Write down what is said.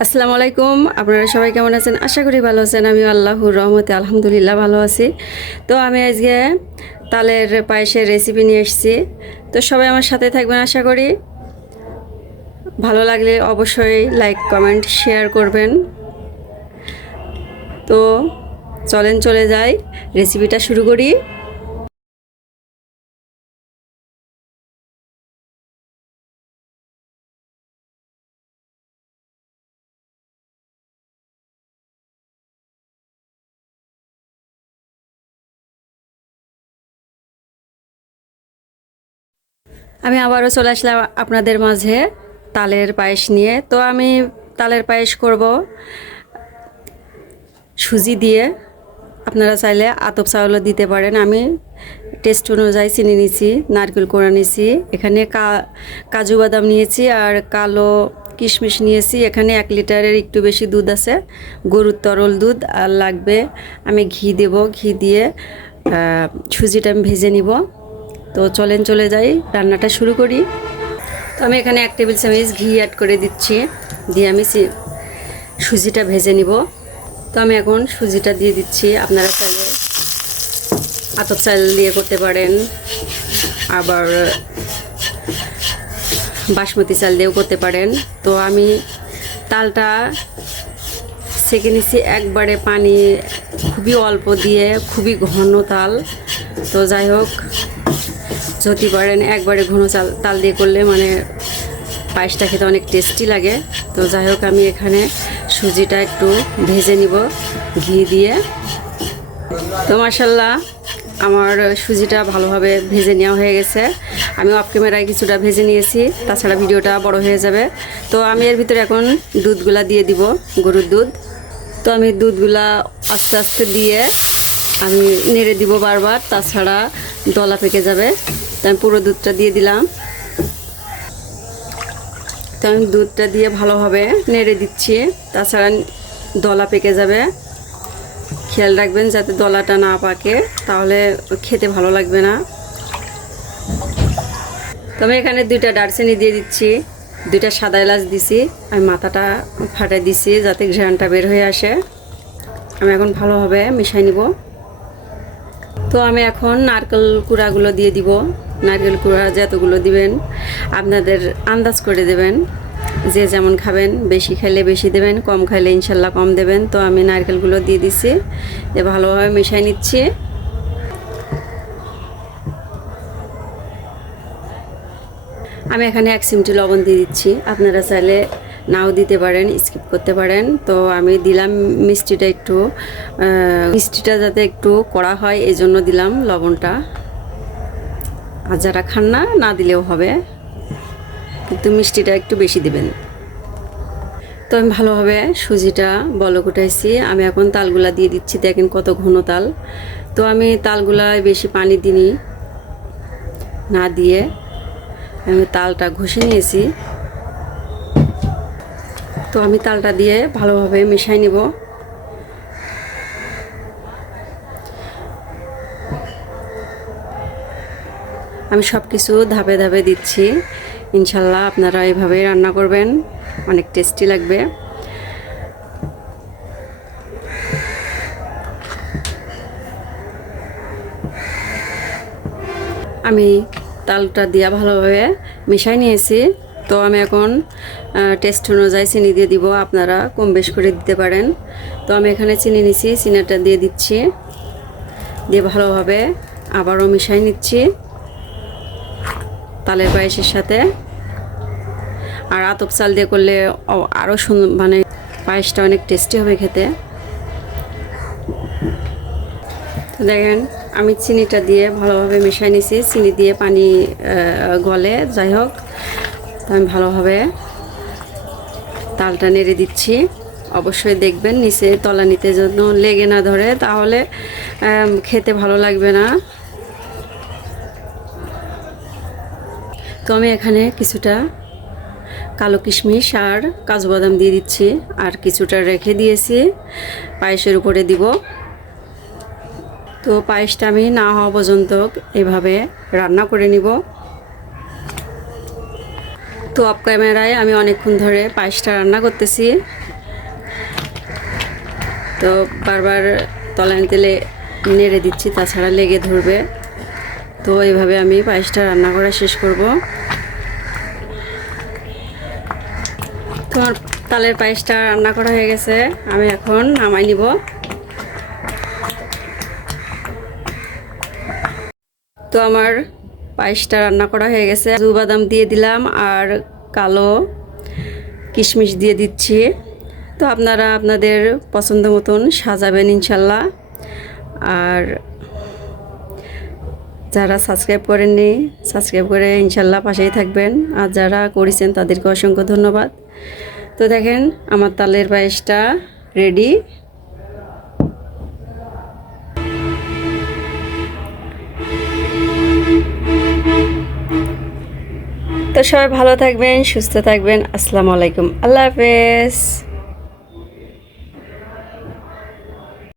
আসসালামু আলাইকুম। আপনারা সবাই কেমন আছেন? আশা করি ভালো আছেন। আমি আল্লাহর রহমতে আলহামদুলিল্লাহ ভালো আছি। তো আমি আজকে তালের পায়েসের রেসিপি নিয়ে এসেছি। তো সবাই আমার সাথে থাকবেন আশা করি। ভালো লাগলে অবশ্যই লাইক কমেন্ট শেয়ার করবেন। তো চলেন চলে যাই। রেসিপিটা শুরু করি। আমি আবারও চলে আসলাম আপনাদের মাঝে তালের পায়েস নিয়ে। তো আমি তালের পায়েস করব সুজি দিয়ে। আপনারা চাইলে আতপ চাউলও দিতে পারেন। আমি টেস্ট অনুযায়ী চিনি নিয়েছি নারকেল কোড়া নিয়েছি এখানে কাজু বাদাম নিয়েছি আর কালো কিশমিশ নিয়েছি। এখানে এক লিটারের একটু বেশি দুধ আছে, গরুর তরল দুধ, আর লাগবে আমি ঘি দেব। ঘি দিয়ে সুজিটা আমি ভেজে নিব। তো চলেন চলে যাই, রান্নাটা শুরু করি। তো আমি এখানে এক টেবিল চামচ ঘি অ্যাড করে দিচ্ছি, দিয়ে আমি সুজিটা ভেজে নিব। তো আমি এখন সুজিটা দিয়ে দিচ্ছি, আপনারা চাইলে আতপ চাল দিয়ে করতে পারেন, আবার বাসমতি চাল দিয়েও করতে পারেন। তো আমি তালটা সেকে নিচ্ছি একবারে পানি খুবই অল্প দিয়ে, খুবই ঘন তাল। তো যাই হোক যদি পারেন, একবারে ঘন চাল, তাল দিয়ে করলে মানে পায়েসটা খেতে অনেক টেস্টি লাগে। তো যাই হোক, আমি এখানে সুজিটা একটু ভেজে নিব, ঘি দিয়ে। তো মার্শাল্লাহ আমার সুজিটা ভালোভাবে ভেজে নেওয়া হয়ে গেছে। আমি অফ ক্যামেরায় কিছুটা ভেজে নিয়েছি, তাছাড়া ভিডিওটা বড় হয়ে যাবে। তো আমি এর ভিতরে এখন দুধগুলা দিয়ে দিব, গরুর দুধ। তো আমি দুধগুলা আস্তে আস্তে দিয়ে আমি নেড়ে দিব বারবার, তাছাড়া দলা পেকে যাবে। তো আমি পুরো দুধটা দিয়ে দিলাম। তো আমি দুধটা দিয়ে ভালোভাবে নেড়ে দিচ্ছি। তাছাড়া দলা পেকে যাবে। খেয়াল রাখবেন যাতে দলাটা না পাকে, তাহলে খেতে ভালো লাগবে না। তো আমি এখানে দুইটা দারচিনি দিয়ে দিচ্ছি। দুইটা সাদা এলাচ দিছি। আমি মাথাটা ফাটাই দিছি যাতে ঘ্রাণটা বের হয়ে আসে। আমি এখন ভালোভাবে মিশাই নিব। তো আমি এখন নারকেল কুড়াগুলো দিয়ে দিব। নারকেল কুড়া যতগুলো দিবেন, আপনাদের আন্দাজ করে দেবেন। যে যেমন খাবেন, বেশি খাইলে বেশি দেবেন, কম খাইলে ইনশাল্লাহ কম দেবেন। তো আমি নারকেলগুলো দিয়ে দিছি দিয়ে ভালোভাবে মিশাই নিচ্ছি। আমি এখানে এক চিমটি লবণ দিয়ে দিচ্ছি। আপনারা চাইলে নাও দিতে পারেন, স্কিপ করতে পারেন। তো আমি দিলাম মিষ্টিটা একটু মিষ্টিটা যাতে একটু কড়া হয় এই জন্য দিলাম লবণটা। আর যারা খান না না দিলেও হবে। কিন্তু মিষ্টিটা একটু বেশি দেবেন। তো আমি ভালোভাবে সুজিটা বলক উঠাইছি। আমি এখন তালগুলা দিয়ে দিচ্ছি, দেখেন কত ঘন তাল। তো আমি তালগুলায় বেশি পানি দিইনি, না দিয়ে আমি তালটা ঘষে নিয়েছি। তো আমি তালটা দিয়ে ভালোভাবে মিশাই নিব। আমি সব কিছু ধাপে ধাপে দিচ্ছি। ইনশাল্লাহ আপনারা এভাবে রান্না করবেন। অনেক টেস্টি লাগবে। আমি তালটা দিয়া ভালোভাবে মিশাই নিয়েছি। তো আমি এখন টেস্ট অনুযায়ী চিনি দিয়ে দিব। আপনারা কম বেশ করে দিতে পারেন। তো আমি এখানে চিনি নিছি চিনিটা দিয়ে দিচ্ছি। দিয়ে ভালোভাবে আবারও মিশাই নিচ্ছি। তালের পায়েসের সাথে। আর আতপ চাল দিয়ে করলে আরও সুন্দর মানে পায়েসটা অনেক টেস্টি হবে খেতে। তো দেখেন, আমি চিনিটা দিয়ে ভালোভাবে মিশাই নিছি। চিনি দিয়ে পানি গলে, যাই হোক আমি ভালোভাবে তালটা নেড়ে দিচ্ছি। অবশ্যই দেখবেন, নিচে তলা নিতে জন্য লেগে না ধরে, তাহলে খেতে ভালো লাগবে না। তো আমি এখানে কিছুটা কালো কিশমিশ আর কাজু বাদাম দিয়ে দিচ্ছি আর কিছুটা রেখে দিয়েছি। পায়েসের উপরে দিব। তো পায়েসটা আমি না হওয়া পর্যন্ত এভাবে রান্না করে নিব। তো অফ ক্যামেরায় আমি অনেকক্ষণ ধরে পায়েসটা রান্না করতেছি। তো বারবার তলানি তেলে নেড়ে দিচ্ছি, তাছাড়া লেগে ধরবে। তো এইভাবে আমি পায়েসটা রান্না করা শেষ করব। তোমার তালের পায়েসটা রান্না করা হয়ে গেছে, আমি এখন নামাই নিব। তো আমার পায়েসটা রান্না করা হয়ে গেছে। কাজু বাদাম দিয়ে দিলাম আর কালো কিশমিশ দিয়ে দিচ্ছি। তো আপনারা আপনাদের পছন্দ মতন সাজাবেন ইনশাল্লাহ। আর যারা সাবস্ক্রাইব করেননি, সাবস্ক্রাইব করে ইনশাল্লাহ পাশেই থাকবেন। আর যারা করেছেন, তাদেরকে অসংখ্য ধন্যবাদ। তো দেখেন, আমার তালের পায়েসটা রেডি তো সবাই ভালো থাকবেন, সুস্থ থাকবেন। আসসালামু আলাইকুম। আল্লাহ হাফেজ।